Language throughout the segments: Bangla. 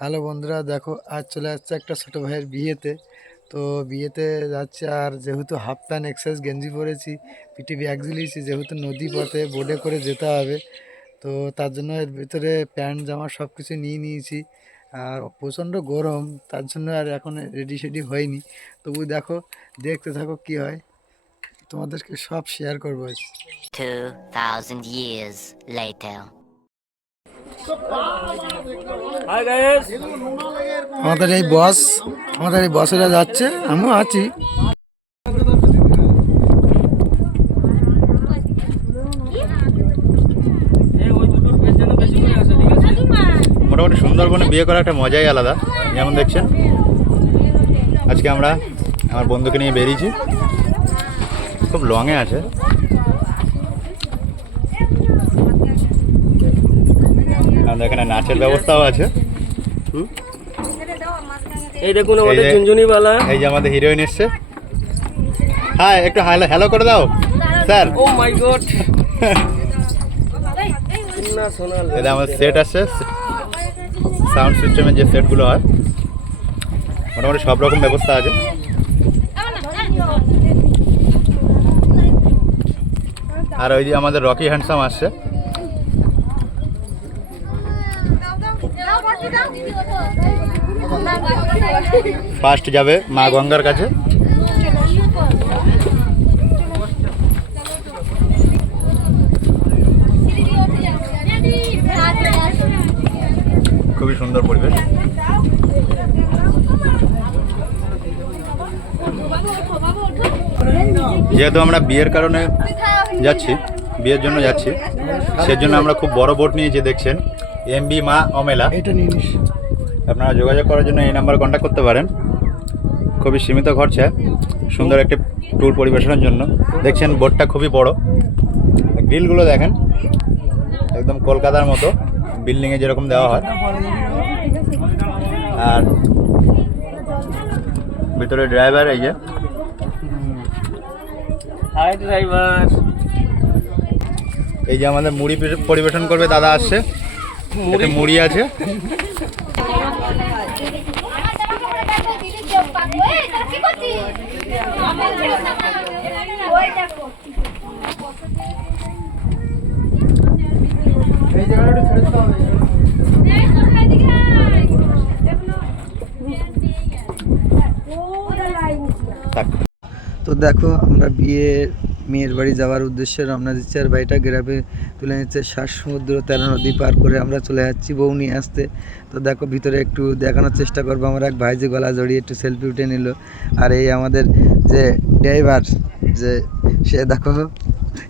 হ্যালো বন্ধুরা দেখো আজ চলে যাচ্ছে একটা ছোটো ভাইয়ের বিয়েতে। তো বিয়েতে যাচ্ছে আর যেহেতু হাফ প্যান্ট এক্সারসাইজ গেঞ্জি পরেছি পিঠে ব্যাগ ঝুলিয়েছি যেহেতু নদী পথে বোটে করে যেতে হবে তো তার জন্য এর ভিতরে প্যান্ট জামা সব কিছু নিয়ে নিয়েছি। আর প্রচণ্ড গরম তার জন্য আর এখন রেডি সেডি হয়নি। তবু দেখো দেখতে থাকো কি হয়। তোমাদেরকে সব শেয়ার করব আজ। 2,000 years later. হাই গাইস আমাদের এই বস আমাদের এই বসেরা যাচ্ছে আমিও আছি। এই ওই দুটোর পেজ যেন বেশি করে আসে ঠিক আছে মোটামুটি সুন্দরবনে বিয়ে করা একটা মজাই আলাদা যেমন দেখছেন। আজকে আমরা আমার বন্ধুকে নিয়ে বেরিয়েছি। খুব লংয়ে আছে। আমাদের এখানে নাচের ব্যবস্থাও আছে। এই দেখুন আমাদের ঝুনঝুনিওয়ালা এই যে আমাদের হিরোইন এসছে। হ্যাঁ একটু হ্যালো হ্যালো করে দাও। স্যার। ও মাই গড এটা আমাদের সেট আছে। সাউন্ড সিস্টেমের যে সেটগুলো হয় মোটামুটি সব রকম ব্যবস্থা আছে। আর ওই যে আমাদের রকি হ্যান্ডসাম আসছে। ফার্স্ট যাবে মা গঙ্গার কাছে। খুবই সুন্দর পরিবেশ। যেহেতু আমরা বিয়ের কারণে যাচ্ছি, বিয়ের জন্য যাচ্ছি, সেজন্য আমরা খুব বড় বোট নিয়েছি দেখছেন এমবি মা অমেলা। এটা নিয়ে নিস। আপনারা যোগাযোগ করার জন্য এই নাম্বারে কন্ট্যাক্ট করতে পারেন। খুবই সীমিত খরচা সুন্দর একটি ট্যুর পরিবেশনের জন্য। দেখছেন বোটটা খুবই বড়। গ্রিলগুলো দেখেন একদম কলকাতার মতো। বিল্ডিংয়ে যেরকম দেওয়া হয়। আর ভিতরে ড্রাইভার এই যে। হাই ড্রাইভার এই যে আমাদের মুড়ি পরিবেশন করবে দাদা আসছে। মুড়ি আছে। তো দেখো আমরা বিয়ে মেয়ের বাড়ি যাওয়ার উদ্দেশ্যে রমনা দিচ্ছে আর বাড়িটা গ্রামে তুলে নিচ্ছে শ্বাস সমুদ্র তেরো নদী পার করে আমরা চলে যাচ্ছি বউ নিয়ে আসতে। তো দেখো ভিতরে একটু দেখানোর চেষ্টা করব। আমার এক ভাই যে গলা জড়িয়ে একটু সেলফি উঠে নিল। আর এই আমাদের যে ড্রাইভার যে সে দেখো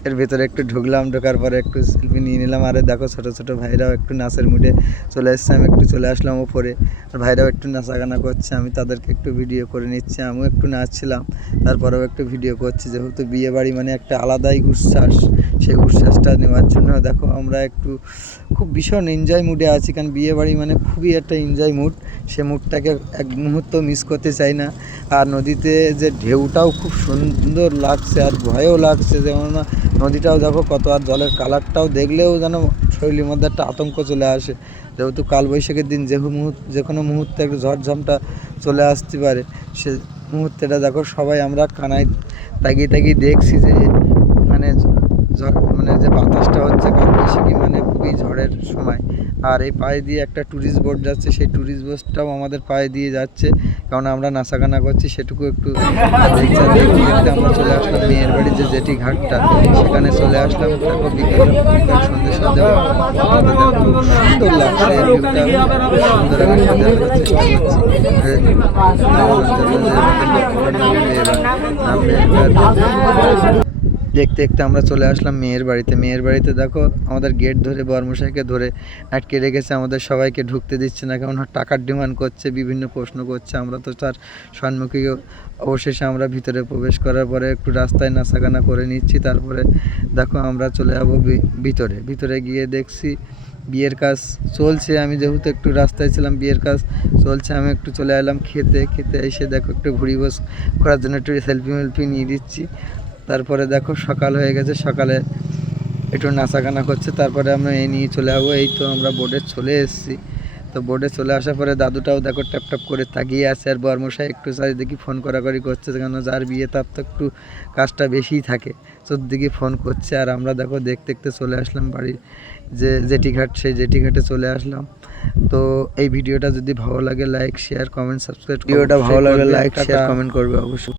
এর ভেতরে একটু ঢুকলাম, ঢোকার পরে একটু সেলফি নিয়ে নিলাম। আরে দেখো ছোটো ছোটো ভাইরাও একটু নাচের মুডে চলে এসছে। আমি একটু চলে আসলাম ওপরে আর ভাইরাও একটু নাচাগানা করছে। আমি তাদেরকে একটু ভিডিও করে নিচ্ছি। আমিও একটু নাচছিলাম। তারপরেও একটু ভিডিও করছি। যেহেতু বিয়ে বাড়ি মানে একটা আলাদাই উচ্ছ্বাস, সেই উচ্ছ্বাসটা নেওয়ার জন্য দেখো আমরা একটু খুব ভীষণ এনজয় মুডে আছি, কারণ বিয়ে বাড়ি মানে খুবই একটা এনজয় মুড সে মুডটাকে এক মুহূর্ত মিস করতে চাই না। আর নদীতে যে ঢেউটাও খুব সুন্দর লাগছে, আর ভয়ও লাগছে যেমন নদীটাও দেখো কত, আর জলের কালারটাও দেখলেও যেন শরীরের মধ্যে একটা আতঙ্ক চলে আসে। যেহেতু কালবৈশাখীর দিন, যে মুহূর্ত যে কোনো মুহূর্তে একটু ঝড়ঝামটা চলে আসতে পারে। সে মুহূর্তেটা দেখো সবাই আমরা কানায় তাকিয়ে তাকিয়ে দেখছি যে মানে মানে যে বাতাসটা হচ্ছে কালবৈশাখী খুবই ঝড়ের সময়। আর এই পায়ে দিয়ে একটা ট্যুরিস্ট বোট যাচ্ছে, সেই ট্যুরিস্ট বোটটাও আমাদের পায়ে দিয়ে যাচ্ছে। কারণ আমরা নাচাগানা করছি, সেটুকু একটু আমরা চলে আসলাম মেয়ের বাড়ির যে জেটি ঘাটটা। সেখানে চলে আসলাম। তারপর বিকেল সন্ধ্যে সন্ধ্যে সুন্দর লাগছে সুন্দর চেষ্টা করছি দেখতে দেখতে আমরা চলে আসলাম মেয়ের বাড়িতে। মেয়ের বাড়িতে দেখো, আমাদের গেট ধরে বর্মশাইকে ধরে আটকে রেখেছে, আমাদের সবাইকে ঢুকতে দিচ্ছে না, কারণ টাকার ডিমান্ড করছে, বিভিন্ন প্রশ্ন করছে। আমরা তো তার সম্মুখীন অবশেষে আমরা ভিতরে প্রবেশ করার পরে একটু রাস্তায় নাচাগানা করে নিচ্ছি। তারপরে দেখো আমরা চলে যাব ভিতরে। ভিতরে গিয়ে দেখছি বিয়ের কাজ চলছে। আমি যেহেতু একটু রাস্তায় ছিলাম, বিয়ের কাজ চলছে, আমি একটু চলে এলাম খেতে। খেতে এসে দেখো একটু ঘুরি বস করার জন্য একটু সেলফি মেলফি নিয়ে দিচ্ছি। তারপরে দেখো সকাল হয়ে গেছে সকালে একটু নাচাগানা করছে তারপরে আমরা এই নিয়ে চলে যাব। এই তো আমরা বোর্ডে চলে এসেছি। তো বোর্ডে চলে আসার পরে দাদুটাও দেখো ট্যাপ ট্যাপ করে তাকিয়ে আছে আর বর্মশাই একটু চারিদিকে ফোন করাকরি করছে কেন যার বিয়ে তার তো একটু কাজটা বেশিই থাকে। চোদ্দিকে ফোন করছে আর আমরা দেখো দেখতে দেখতে চলে আসলাম বাড়ির যে জেটিঘাট সেই জেটিঘাটে চলে আসলাম। তো এই ভিডিওটা যদি ভালো লাগে লাইক শেয়ার কমেন্ট সাবস্ক্রাইব ভিডিওটা ভালো লাগলে লাইক শেয়ার কমেন্ট করবে অবশ্যই।